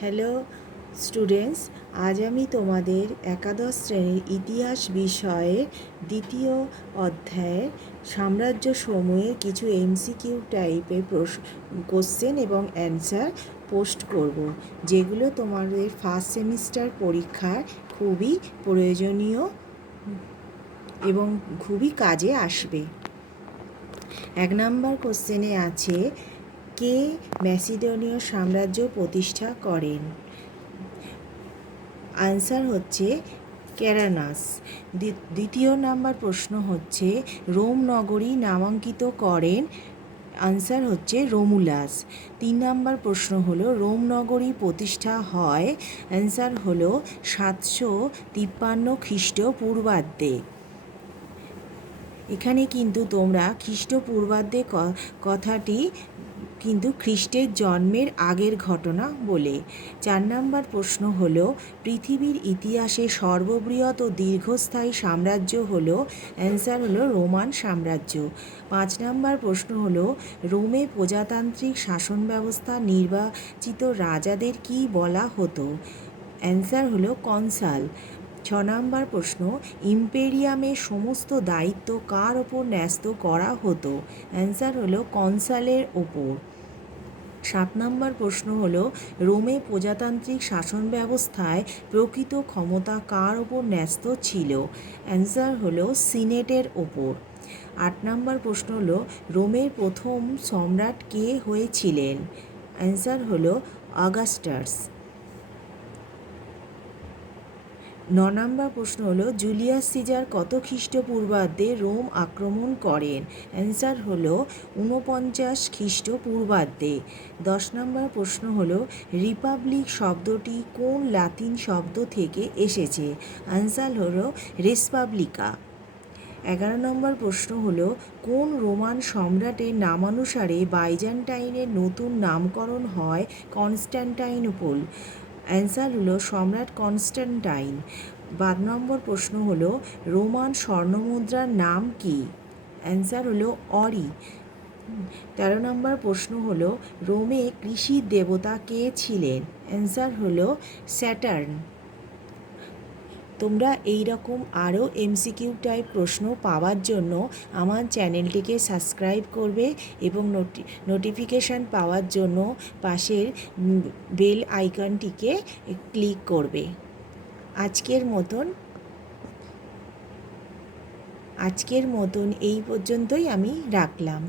Hello students, আজ আমি তোমাদের একাদশ শ্রেণীর ইতিহাস বিষয়ের দ্বিতীয় অধ্যায়ের সাম্রাজ্য সমূহের কিছু এমসিকিউ টাইপের কোশ্চেন এবং অ্যান্সার পোস্ট করব, যেগুলো তোমাদের ফার্স্ট সেমিস্টার পরীক্ষায় খুবই প্রয়োজনীয় এবং খুবই কাজে আসবে। 1 নম্বর কোশ্চেনে আছে, কে ম্যাসিডোনীয় সাম্রাজ্য প্রতিষ্ঠা করেন? আনসার হচ্ছে ক্যারানাস। দ্বিতীয় নাম্বার প্রশ্ন হচ্ছে, রোম নগরী নামাঙ্কিত করেন? আনসার হচ্ছে রোমুলাস। 3 নাম্বার প্রশ্ন হলো, রোম নগরী প্রতিষ্ঠা হয়? অ্যান্সার হলো 753 খ্রিস্টপূর্বাব্দে। এখানে কিন্তু তোমরা খ্রিস্টপূর্বাব্দে কথাটি কিন্তু খ্রিস্টের জন্মের আগের ঘটনা বলে। 4 নম্বর প্রশ্ন হলো, পৃথিবীর ইতিহাসে সর্ববৃহৎ ও দীর্ঘস্থায়ী সাম্রাজ্য হলো? অ্যান্সার হলো রোমান সাম্রাজ্য। 5 নম্বর প্রশ্ন হলো, রোমে প্রজাতান্ত্রিক শাসন ব্যবস্থা নির্বাচিত রাজাদের কী বলা হতো? অ্যান্সার হলো কনসাল। 6 নম্বর প্রশ্ন, ইম্পেরিয়ামের সমস্ত দায়িত্ব কার ওপর ন্যস্ত করা হতো? অ্যান্সার হলো কনসালের ওপর। 7 নম্বর প্রশ্ন হলো, রোমে প্রজাতান্ত্রিক শাসন ব্যবস্থায় প্রকৃত ক্ষমতা কার ওপর ন্যস্ত ছিল? অ্যান্সার হলো সিনেটের ওপর। 8 নম্বর প্রশ্ন হলো, রোমের প্রথম সম্রাট কে হয়েছিলেন? অ্যান্সার হলো অগাস্টাস। 9 নম্বর প্রশ্ন হলো, জুলিয়াস সিজার কত খ্রিস্টপূর্বাব্দে রোম আক্রমণ করেন? অ্যান্সার হলো 49 খ্রিস্টপূর্বাব্দে। 10 নম্বর প্রশ্ন হলো, রিপাবলিক শব্দটি কোন লাতিন শব্দ থেকে এসেছে? অ্যান্সার হলো রেসপাবলিকা। 11 নম্বর প্রশ্ন হলো, কোন রোমান সম্রাটের নামানুসারে বাইজেন্টাইনের নতুন নামকরণ হয় কনস্ট্যান্টাইনোপল? অ্যান্সার হলো সম্রাট কনস্ট্যান্টাইন। 12 নম্বর প্রশ্ন হলো, রোমান স্বর্ণমুদ্রার নাম কি? অ্যান্সার হলো অরি। 13 নম্বর প্রশ্ন হলো, রোমে কৃষির দেবতা কে ছিলেন? অ্যান্সার হলো স্যাটার্ন। তোমরা এই রকম আরও এমসিকিউ টাইপ প্রশ্ন পাওয়ার জন্য আমার চ্যানেলটিকে সাবস্ক্রাইব করবে এবং নোটিফিকেশান পাওয়ার জন্য পাশের বেল আইকনটিকে ক্লিক করবে। আজকের মতন এই পর্যন্তই আমি রাখলাম।